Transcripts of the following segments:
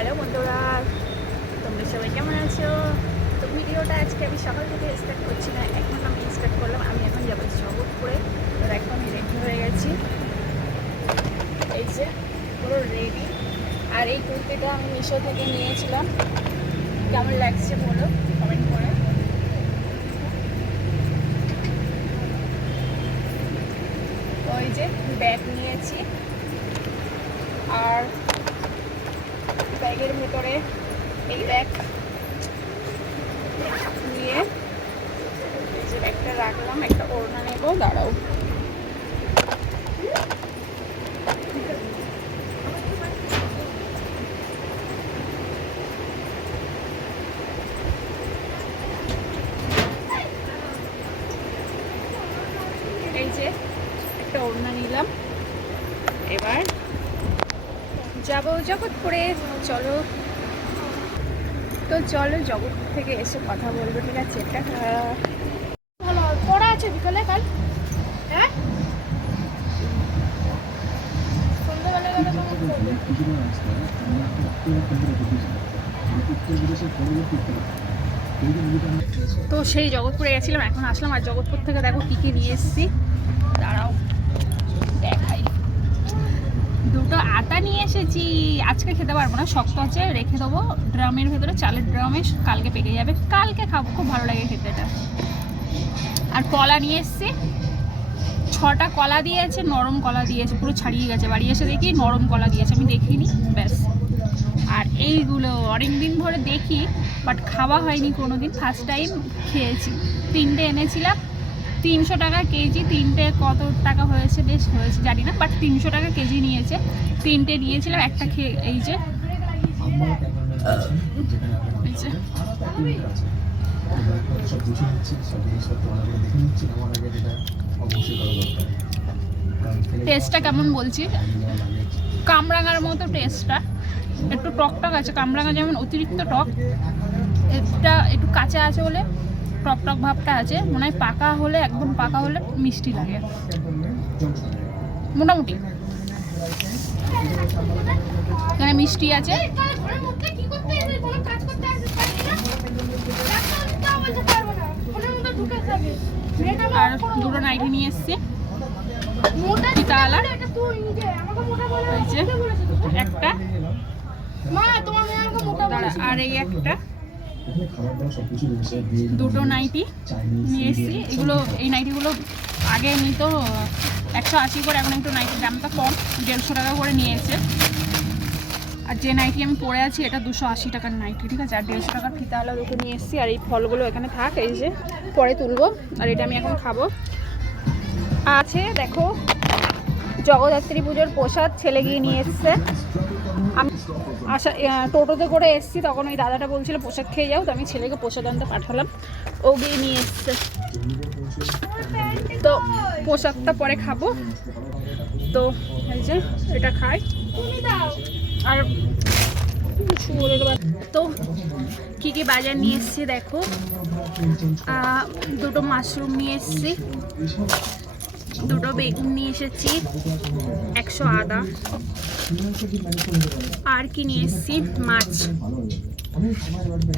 Hello বন্ধুরা, তোমরা সবাই কেমন আছো? তো ভিডিওটা আজকে আমি সকাল থেকে স্টার্ট করছি না, এখন আমি স্টার্ট করলাম, আমি এখন যাব জগৎপুরে। তো এখন আমি রেডি হয়ে গেছি। এই যে, পুরো রেডি আর এই কুর্তিটা আমি মিশো থেকে নিয়েছিলাম। কেমন লাগছে বলো কমেন্ট করে। এই যে ব্যাগ নিয়েছি। আর ব্যাগের ভেতরে এই ব্যাগ নিয়ে যে ব্যাগটা রাখলাম একটা ওড়না নেব দাঁড়াও এই যে একটা ওড়না নিলাম এবার যাব জগৎপুরে চলো। তো চলো জগৎপুর থেকে এসে কথা বলব, ঠিক আছে? পড়া আছে বিকালে কাল। হ্যাঁ? তো সেই জগৎপুরে গেছিলাম, এখন আসলাম আর জগৎপুর থেকে দেখো কী কী নিয়ে এসেছি দাঁড়াও দেখাই আটা নিয়ে এসেছি। আজকে খেতে পারব না, শক্ত আছে, রেখে দেবো। ড্রামের ভেতরে, চালের ড্রামে, কালকে পেকে যাবে। কালকে খাব, খুব ভালো লাগে খেতে এটা। আর কলা নিয়ে এসেছি। ছটা কলা দিয়েছে, নরম কলা দিয়েছে, পুরো ছাড়িয়ে গেছে। বাড়ি এসে দেখি নরম কলা দিয়েছে, আমি দেখিনি, ব্যাস। আর এইগুলো অনেক দিন ধরে দেখি বাট খাওয়া হয়নি কোনো দিন ফার্স্ট টাইম খেয়েছি। তিনটে এনেছিলাম তিনশো টাকা কেজি, তিনটে কত টাকা হয়েছে বেশ হয়েছে, জানি না বাট তিনশো টাকা কেজি নিয়েছে। তিনটে নিয়েছিলাম, একটা খেয়ে, এই যে। টেস্টটা কেমন বলছি? কামরাঙার মতো টেস্টটা একটু টক টক আছে, কামরাঙা যেমন অতিরিক্ত টক এটা একটু কাঁচা আছে বলে। টক টক ভাবটা আছে মনে হয় পাকা হলে একদম পাকা হলে মিষ্টি লাগে। মোটামুটি। এখানে মিষ্টি আছে। আর দুটো নাইটি নিয়ে এসছি? একটা। আর এই একটা। দুটো নাইটি নিয়ে এসেছি। এগুলো এই নাইটিগুলো আগে নিত একশো আশি করে এখন একটু নাইটির দামটা কম দেড়শো টাকা করে নিয়েছে আর যে নাইটি আমি পরে আছি এটা দুশো আশি টাকার নাইটি ঠিক আছে? আর দেড়শো টাকার ফিতাওয়ালা দুটো নিয়ে এসেছি আর এই ফলগুলো এখানে থাক এই যে পরে তুলবো আর এটা আমি এখন খাব। আছে দেখো জগদ্ধাত্রী পুজোর প্রসাদ ছেলে গিয়ে নিয়ে এসছে। আমি আশা টোটোতে করে এসছি, তখন ওই দাদাটা বলছিল পোশাক খেয়ে যাও। তো আমি ছেলেকে প্রসাদ আনতে পাঠালাম। ও গিয়ে নিয়ে এসছে। তো প্রসাদটা পরে খাব। তো এই যে, এটা খাই। আর। তো কী কী বাজার নিয়ে এসছি দেখো। দুটো মাশরুম নিয়ে এসছি। দুটো বেগুন নিয়ে এসেছি। একশো আদা। আর কি নিয়ে এসছি? মাছ।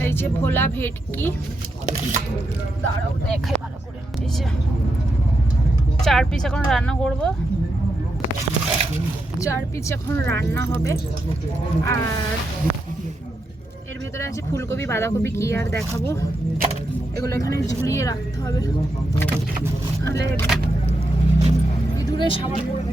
এই যে ভোলা ভেটকি। দাঁড়াও, দেখাই ভালো করে। এই যে চার পিস এখন রান্না করব। চার পিস এখন রান্না হবে। আর এর ভেতরে আছে ফুলকপি, বাঁধাকপি, কি আর দেখাবো? এগুলো এখানে ঝুলিয়ে রাখতে হবে। তাহলে ইঁদুরে সাবান করবে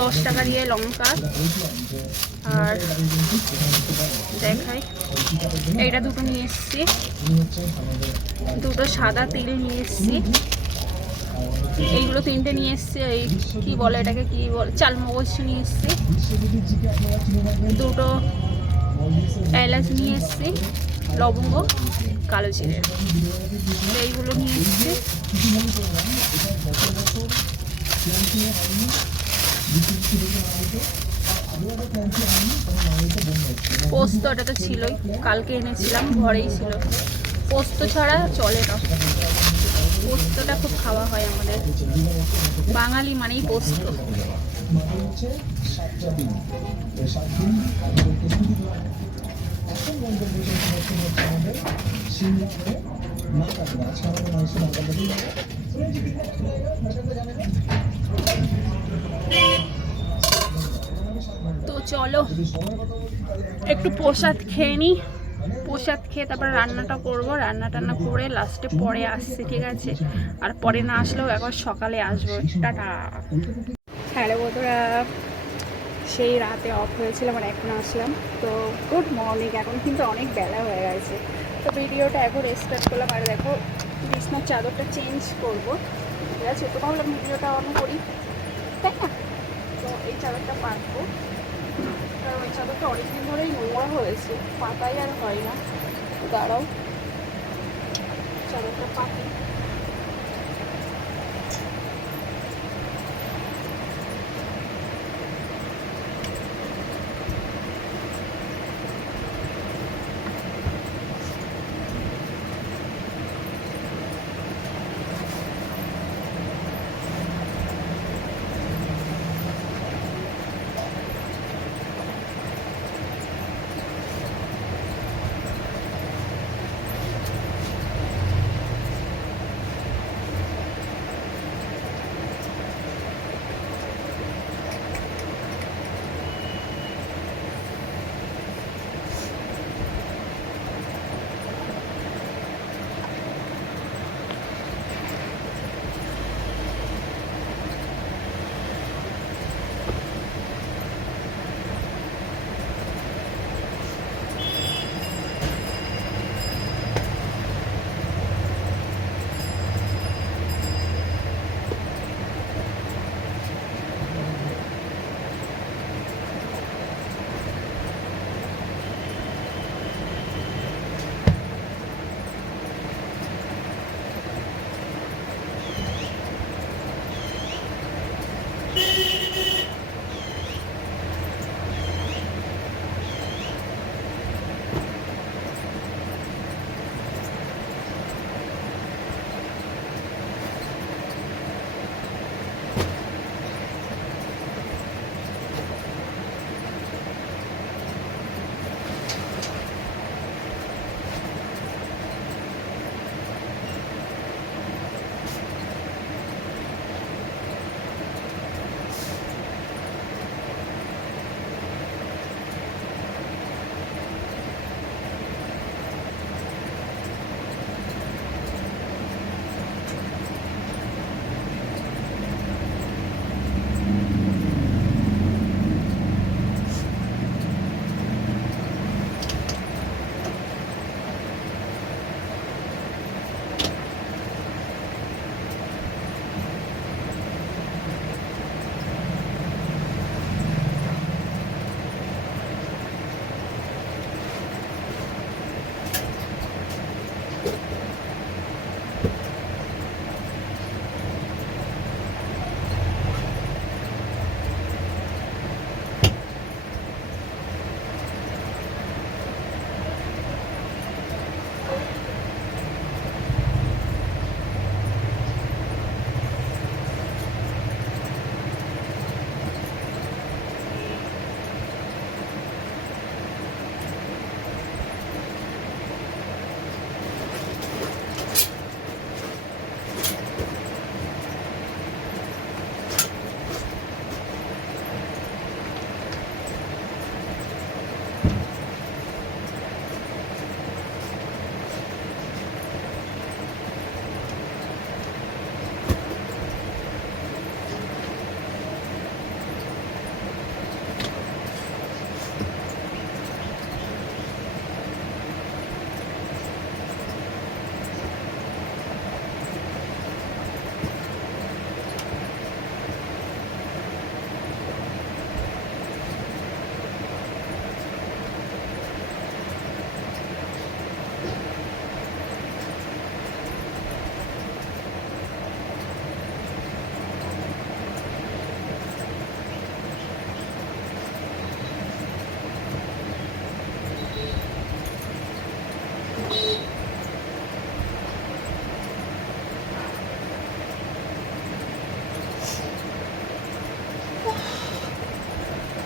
দশ টাকা দিয়ে লঙ্কা। আর দেখাই। এইটা দুটো নিয়ে এসেছি। দুটো সাদা তিল নিয়ে এসেছি। এইগুলো তিনটে নিয়ে এসেছি। এই কি বলে এটাকে, কি বলে চালমগজ নিয়ে এসেছি। দুটো এলাচ নিয়ে এসছি। লবঙ্গ, কালো জিরে। এইগুলো নিয়ে এসছি। পোস্ত ওটা তো ছিলই, কালকে এনেছিলাম, ঘরেই ছিল। পোস্ত ছাড়া চলে না। পোস্তটা খুব খাওয়া হয় আমাদের। বাঙালি মানেই পোস্ত। তো চলো, একটু প্রসাদ খেয়ে নিই। প্রসাদ খেয়ে তারপরে রান্নাটা করব। রান্না টান্না করে লাস্টে পরে আসছি, ঠিক আছে? আর পরে না আসলেও একবার সকালে আসব। টাটা। হ্যালো বন্ধুরা, সেই রাতে অফ হয়েছিল মানে এখন আসলাম। তো গুড মর্নিং এখন কিন্তু অনেক বেলা হয়ে গেছে। তো ভিডিওটা এখন স্টার্ট করলাম। আর দেখো, বিছনার চাদরটা চেঞ্জ করব। ঠিক আছে? তো ভাবলাম ভিডিওটা অন করি। তাই না? তো এই চাদরটা পাতবো। কারণ এই চাদরটা অনেকদিন ধরেই নোংরা হয়েছে, পাতাই আর হয় না। দাঁড়াও। চাদরটা পাতি।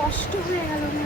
কষ্ট হয়ে গেল না?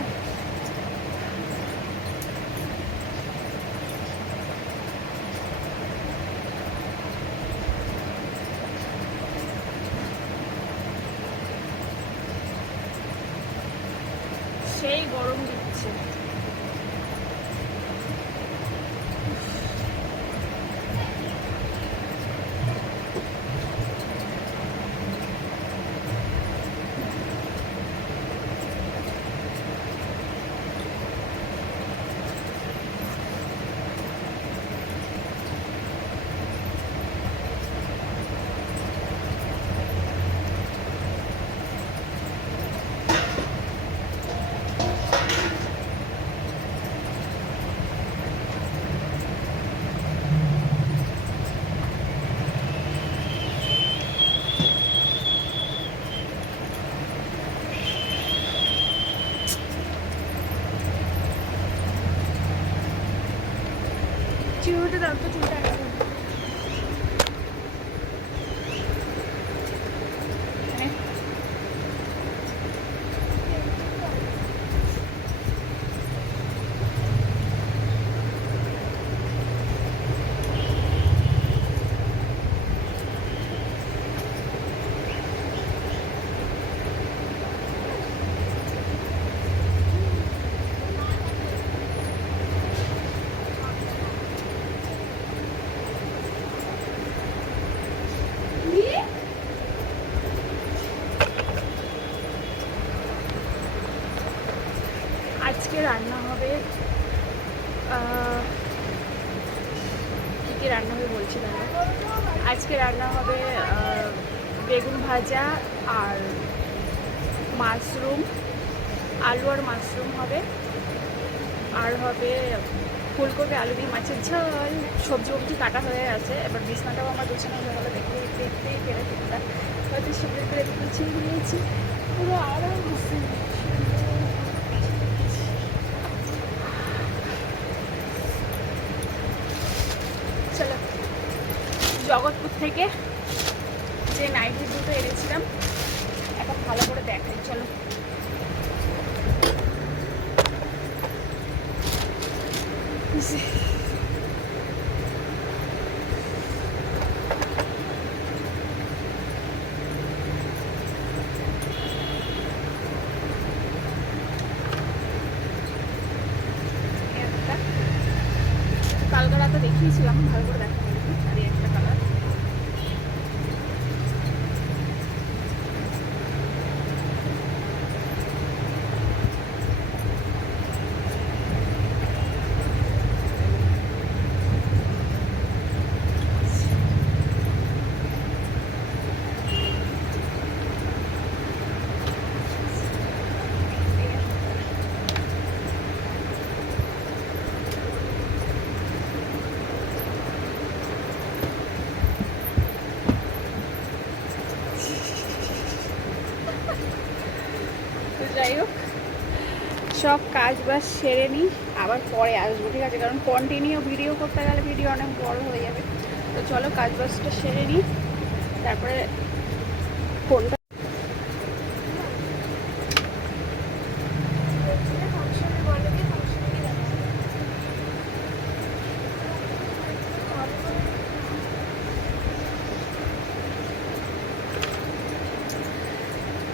ভাজা আর মাশরুম, আলু আর মাশরুম হবে। আর হবে ফুলকপি, আলু দিয়ে মাছের ঝাল। সবজি সবজি কাটা হয়ে আছে এবার বিছনাটাও আমার গুছানো হয়ে গেলো। দেখতে দেখতে দেখতেই কেড়ে টুকটা হয়তো সুন্দর করে গুছিয়ে নিয়েছি। পুরো আরাম চলো, জগৎপুর থেকে এনেছিলাম। এখন ভালো করে দেখাই চলো এই একটা কালকে রাতে দেখিয়েছিলাম ভালো করে দেখা হয়নি আর এই একটা কালার তো যাই হোক সব কাজ বাজ সেরে নিই, আবার পরে আসব, ঠিক আছে? কারণ কন্টিনিউ ভিডিও করতে গেলে ভিডিও অনেক বড় হয়ে যাবে। তো চলো কাজ বাজটা সেরে নিই, তারপরে ফোনটা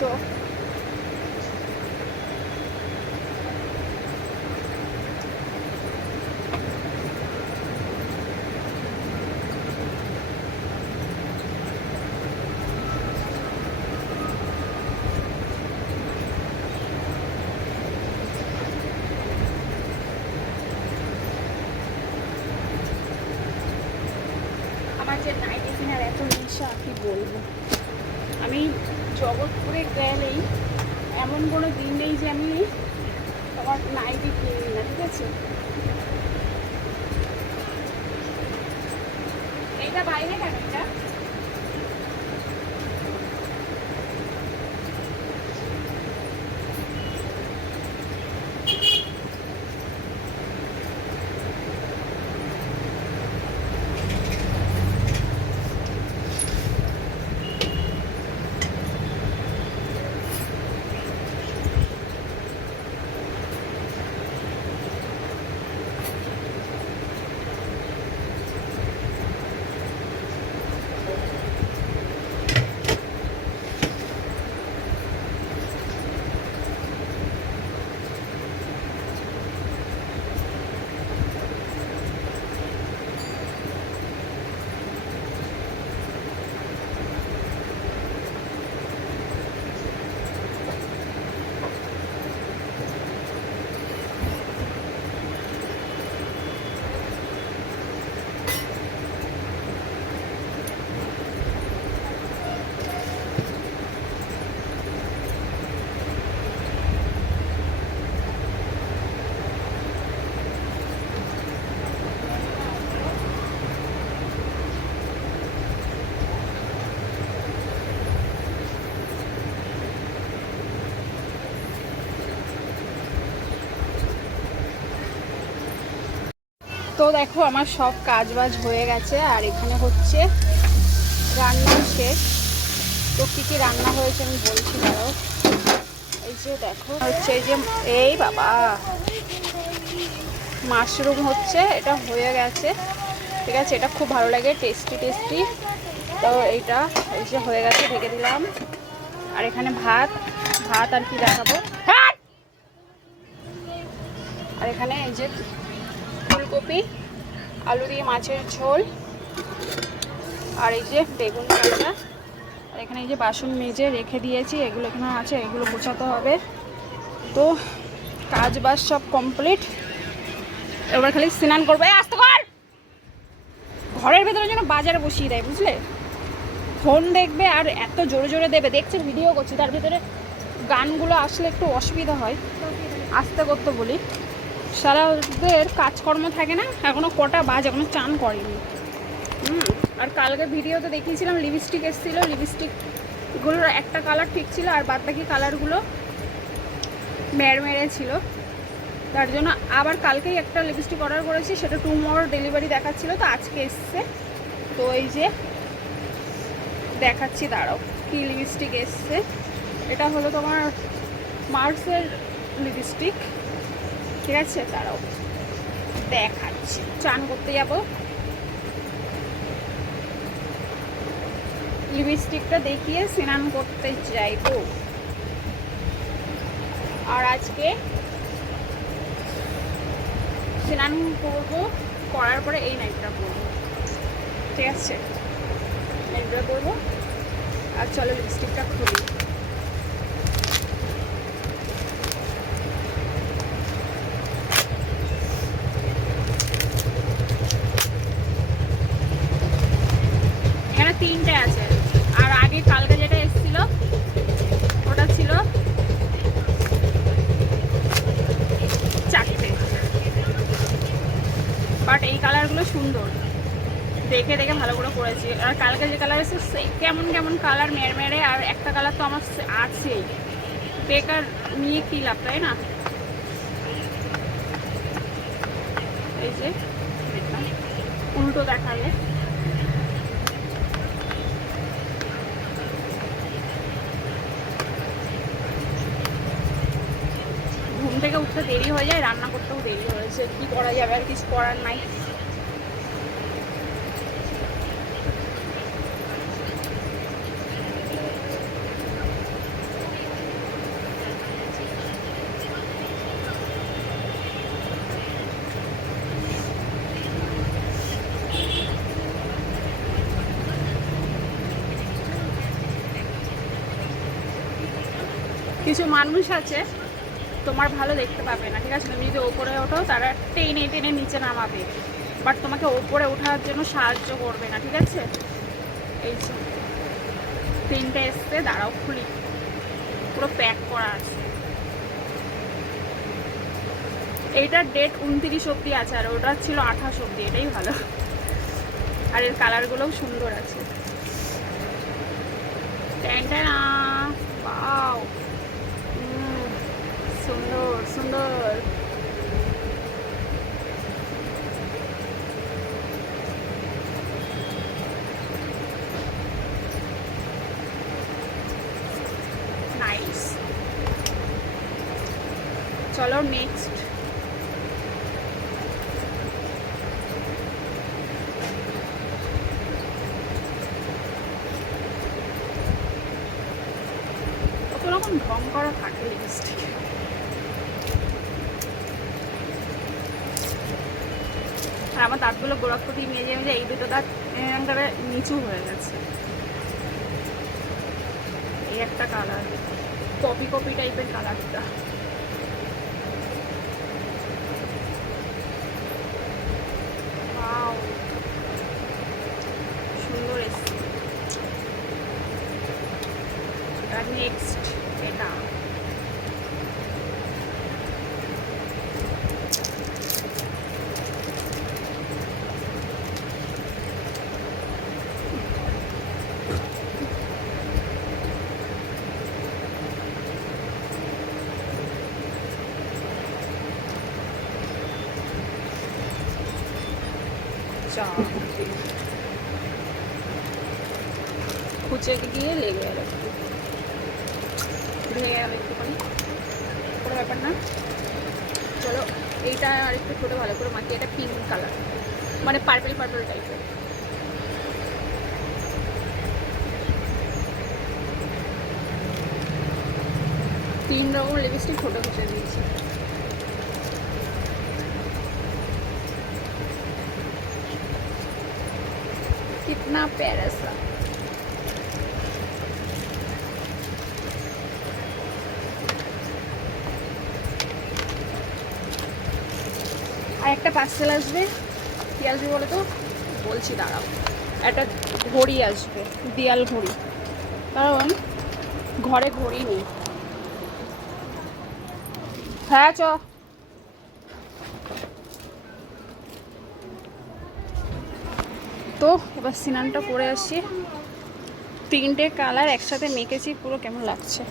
তো আমার যে নাইটি কেনার এত নেশা কি বলব আমি জগৎপুরে গেলেই এমন কোনো দিন নেই যে আমি তোমার নাইটি কিনি না, ঠিক আছে? এটা বাইরে কেন এটা? তো দেখো আমার সব কাজ বাজ হয়ে গেছে, আর এখানে হচ্ছে রান্না শেষ। তো কী কী রান্না হয়েছে আমি বলছি, দাঁড়াও। এই যে দেখো, হচ্ছে এই যে, এই বাবা, মাশরুম হচ্ছে, এটা হয়ে গেছে। ঠিক আছে, এটা খুব ভালো লাগে টেস্টি টেস্টি তো এইটা, এই যে হয়ে গেছে, ঢেকে দিলাম। আর এখানে ভাত ভাত আর কি দেখাবো! আর এখানে এই যে ফুলকপি আলু দিয়ে মাছের ঝোল, আর এই যে বেগুন ভাজা। আর এখানে এই যে বাসন মেজে রেখে দিয়েছি, এগুলো এখানে আছে, এগুলো গোছাতে হবে। তো কাজ বাজ সব কমপ্লিট। এবার খালি স্নান করবে। আসতে কর! ঘরের ভেতরে যেন বাজারে বসিয়ে দেয়, বুঝলে? ফোন দেখবে আর এত জোরে জোরে দেবে। দেখছে ভিডিও করছি, তার ভিতরে গানগুলো আসলে একটু অসুবিধা হয়। আস্তে করতে বলি। সারাদের কাজকর্ম থাকে না, এখনও কটা বাজ, এখনও চান করেনি। হুম, আর কালকে ভিডিওতে দেখিয়েছিলাম লিপস্টিক এসেছিল লিপস্টিকগুলোর একটা কালার ঠিক ছিল, আর বাদ বাকি কালারগুলো মেরে ছিল। তার জন্য আবার কালকেই একটা লিপস্টিক অর্ডার করেছি, সেটা টুমোর ডেলিভারি দেখাচ্ছিল, তো আজকে এসছে। তো এই যে দেখাচ্ছি, দাঁড়াও, কি লিপস্টিক এসছে। এটা হলো তোমার মার্সের লিপস্টিক ঠিক আছে, দাঁড়াও। দেখাচ্ছি। চান করতে যাব। লিপস্টিকটা দেখিয়ে স্নান করতে যাইবো আর আজকে স্নান করব, করার পরে এই নাইটটা করব ঠিক আছে? নাইটটা করব আর চলো লিপস্টিকটা খুলি এখানে তিনটে আছে আর আগে কালকে যেটা এসেছিল ওটা ছিল চারটে বাট এই কালারগুলো সুন্দর দেখে দেখে ভালো করে করেছি। আর কালকে যে কালার এসে সেই কেমন কেমন কালার মেরে মেরে, আর একটা কালার তো আমার আছেই। বেকার নিয়ে কি লাভ, তাই না? এই যে উল্টো দেখালে। ঘুম থেকে উঠতে দেরি হয়ে যায়, রান্না করতেও দেরি হয়েছে। কি করা যাবে আর কিছু করার নাই। কিছু মানুষ আছে, তোমার ভালো দেখতে পাবে না, ঠিক আছে? তুমি যদি ওপরে ওঠো, তারা টেনে টেনে নিচে নামাবে। বাট তোমাকে ওপরে ওঠার জন্য সাহায্য করবে না, ঠিক আছে? এই যে, তিনটে এসছে, দাঁড়াও খুলি। পুরো প্যাক করা আছে। এইটার ডেট উনত্রিশ অব্দি আছে, আর ওটার ছিল আঠাশ অব্দি এটাই ভালো। আর এর কালারগুলোও সুন্দর আছে। ট্যান্টানা সুন্দর সুন্দর। চলো নেক্সট কত রকম ঢং করা থাকে লিপস্টিক আর আমার দাঁতগুলো মেজে এই দুটো দাঁত নিচু হয়ে গেছে। এই একটা কালার কপি কপি টাইপের কালারটা Wow. সুন্দর এসছে আর নেক্সট এটা চা খুঁচে গিয়ে লেগে গেল ভেঙে গেল একটুখানি কোনো ব্যাপার না চলো এইটা আর একটু ছোটো ভালো করে মাখিয়ে এটা পিঙ্ক কালার মানে পার্পল পার্পল টাইপের তিন রকম লিপস্টিক ফটো খুঁজে দিয়েছি না প্যারাসা আর একটা পার্সেল আসবে। কী আসবে বলো তো? বলছি, দাঁড়াও। একটা ঘড়ি আসবে, দেয়াল ঘড়ি। কারণ ঘরে ঘড়ি নেই। হ্যাঁ চ। তো, এবার স্নানটা করে আসি। তিনটে কালার একসাথে মেখেছি, পুরো কেমন লাগছে।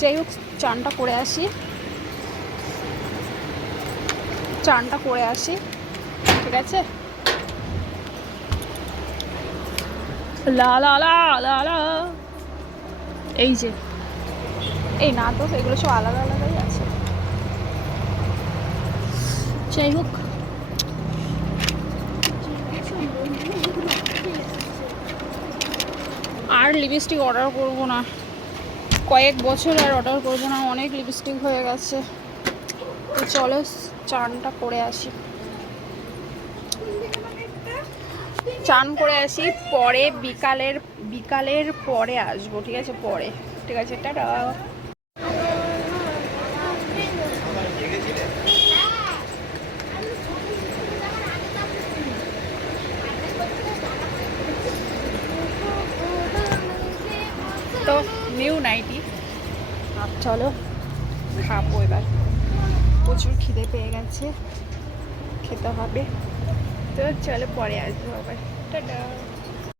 যাই হোক, চানটা করে আসি। চানটা করে আসি, ঠিক আছে? এই যে, এই না তো এগুলো সব আলাদা আলাদাই আছে। যাই হোক আর লিপস্টিক অর্ডার করব না। কয়েক বছর আর অর্ডার করব না, অনেক লিপস্টিক হয়ে গেছে। তো চলো, চানটা করে আসি। চান করে আসি, পরে বিকালের বিকালের পরে আসব, ঠিক আছে? পরে, ঠিক আছে? টাটা তো নিউ নাইটি আপ চলো, খাব এবার। প্রচুর খিদে পেয়ে গেছে, খেতে হবে। তো চলো পরে আসব আবার। টাটা।